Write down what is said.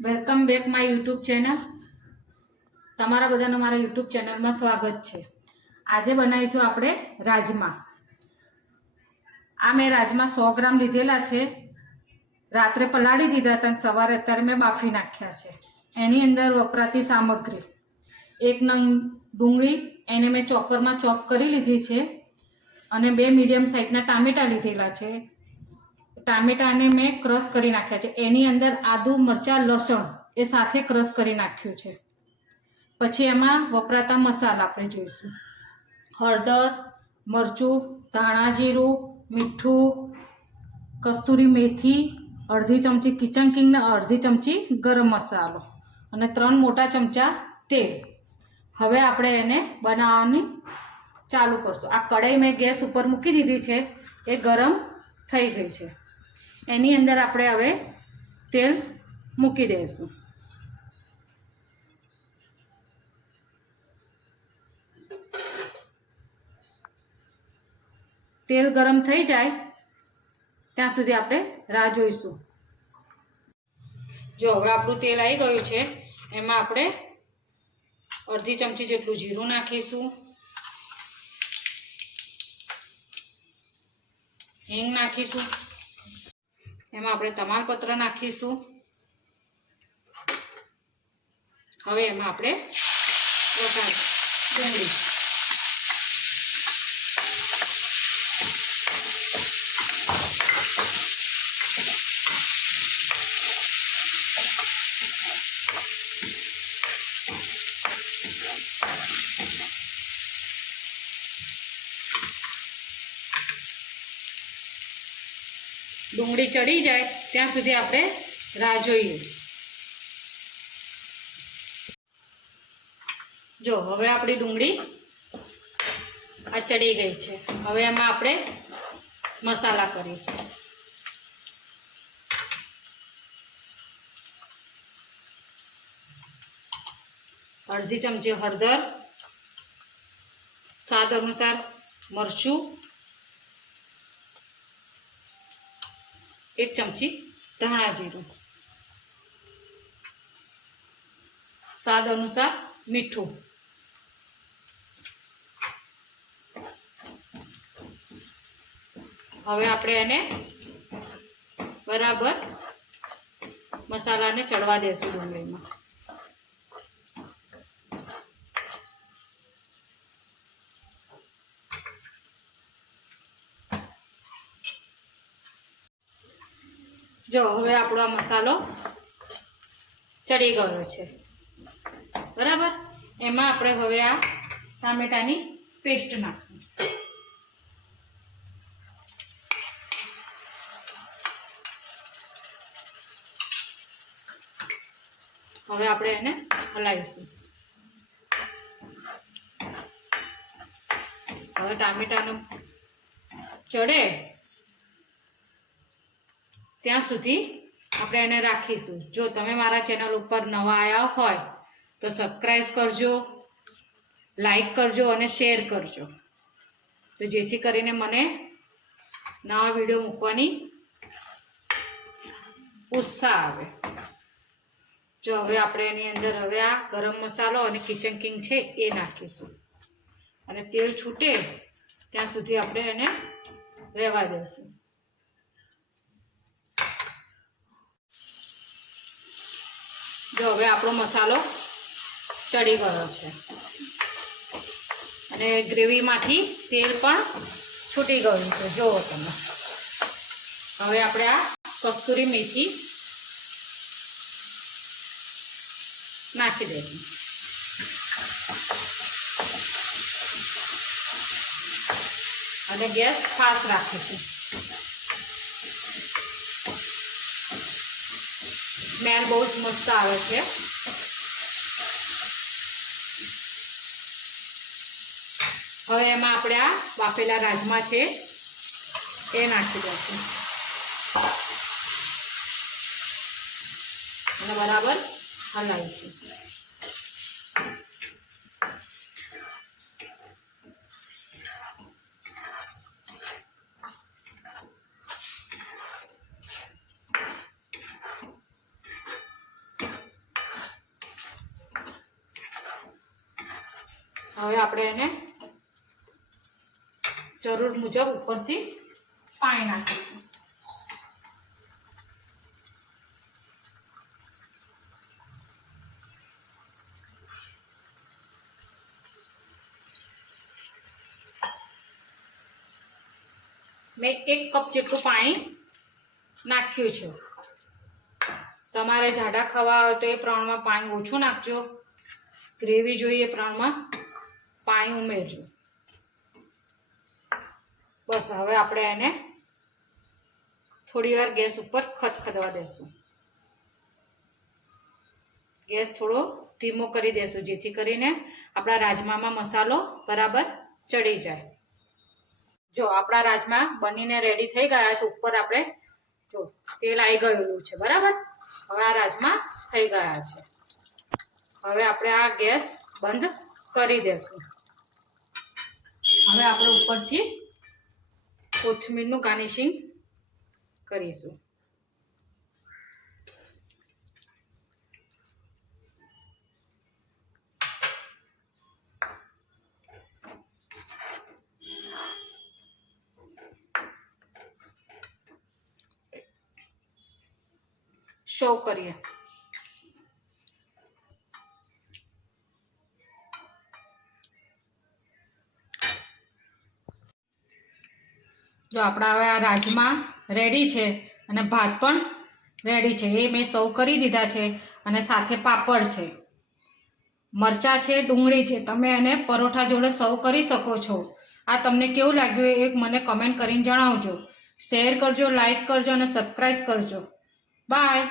Welcome back my YouTube channel. તમારા બધાનું મારા યુટ્યુબ ચેનલમાં સ્વાગત છે। આજે બનાવીશું આપણે રાજમા। આ મેં રાજમા 100 ગ્રામ લીધેલા છે। રાત્રે પલાળી દીધા હતા, સવારે અત્યારે મેં બાફી નાખ્યા છે। એની અંદર વપરાતી સામગ્રી: 1 નંગ ડુંગળી, એને મેં ચોપરમાં ચોપ કરી લીધી છે, અને 2 મીડિયમ સાઇઝના ટામેટા લીધેલા છે। ટામેટાને મેં ક્રશ કરી નાખ્યા છે। એની અંદર આદુ, મરચાં, લસણ એ સાથે ક્રશ કરી નાખ્યું છે। પછી એમાં વપરાતા મસાલા આપણે જોઈશું: હળદર, મરચું, ધાણા જીરું, મીઠું, કસ્તુરી મેથી, અડધી ચમચી કિચન કિંગ ને અડધી ચમચી ગરમ મસાલો, અને 3 મોટા ચમચા તેલ। હવે આપણે એને બનાવવાની ચાલુ કરશું। આ કઢાઈ મેં ગેસ ઉપર મૂકી દીધી છે, એ ગરમ થઈ ગઈ છે। એની અંદર આપણે હવે તેલ મૂકી દઈશું। તેલ ગરમ થઈ જાય ત્યાં સુધી આપણે રાહ જોઈશું। જો હવે આપણું તેલ આવી ગયું છે, એમાં આપણે અડધી ચમચી જેટલું જીરું નાખીશું, હિંગ નાખીશું, એમાં આપણે તમાલપત્ર નાખીશું। હવે એમાં આપણે ડુંગળી, ડુંગળી ચડી જાય ત્યાં સુધી આપણે રાહ જોઈએ। જો હવે આપણી ડુંગળી આ ચડી ગઈ છે। હવે એમાં આપણે મસાલા કરીશું। અડધી ચમચી હળદર, સ્વાદ અનુસાર મરચું, 1 ચમચી ધાણા જીરું, સ્વાદ અનુસાર મીઠું। હવે આપણે એને બરાબર મસાલાને ચડવા દઈશું ડુંગળીમાં। જો હવે આપણો આ મસાલો ચડી ગયો છે, બરાબર। એમાં આપણે હવે આ ટામેટાની પેસ્ટ નાખીશું। હવે આપણે એને હલાવીશું। હવે ટામેટાનો ચડે ત્યાં સુધી આપણે એને રાખીશું। જો તમે મારા ચેનલ ઉપર નવા આવ્યા હોય તો સબસ્ક્રાઈબ કરજો, લાઈક કરજો અને શેર કરજો, તો જેથી કરીને મને નવા વિડીયો મૂકવાની ઉત્સાહ આવે। જો હવે આપણે એની અંદર હવે આ ગરમ મસાલો અને કિચન કિંગ છે એ નાખીશું, અને તેલ છૂટે ત્યાં સુધી આપણે એને રહેવા દઈશું। જો હવે આપણો મસાલો ચડી ગયો છે, અને ગ્રેવીમાંથી તેલ પણ છૂટી ગયું છે, જુઓ તમે। હવે આપણે આ કસ્તુરી મેથી નાખી દઈશું, અને ગેસ ફાસ્ટ રાખીશું। સ્મેલ બહુ જ મસ્ત આવે છે। હવે એમાં આપણે આ બાફેલા રાજમા છે એ નાખી દઈશું, અને બરાબર હલાવીશું। હવે આપણે એને જરૂર મુજબ ઉપરથી પાણી નાખીશું. મેં 1 કપ જેટલું પાણી નાખ્યું છે. તમારે જાડા ખાવા હોય તો એ પ્રમાણમાં પાણી ઓછું નાખજો. ગ્રેવી જોઈએ એ પ્રમાણમાં પાણી ઉમેરજો. બસ હવે આપણે એને થોડી વાર ગેસ ઉપર ખદખદવા દેશું. ગેસ થોડો ધીમો કરી દેશું જેથી કરીને આપણા રાજમામાં મસાલો બરાબર ચડી જાય. જો આપણા રાજમા બનીને રેડી થઈ ગયા છે. ઉપર આપણે જો તેલ આવી ગયેલું છે બરાબર. હવે આ રાજમા થઈ ગયા છે. હવે આપણે આ ગેસ બંધ કરી દેશું. હવે આપણે ઉપરથી કોથમીરનું ગાર્નિશિંગ કરીશું. સર્વ કરીએ. જો આપણા હવે આ રાજમા રેડી છે અને ભાત પણ રેડી છે. એ મેં સર્વ કરી દીધા છે અને સાથે પાપડ છે, મરચાં છે, ડુંગળી છે. તમે એને પરોઠા જોડે સર્વ કરી શકો છો. આ તમને કેવું લાગ્યું એ એક મને કમેન્ટ કરીને જણાવજો. શેર કરજો, લાઈક કરજો અને સબસ્ક્રાઈબ કરજો. બાય.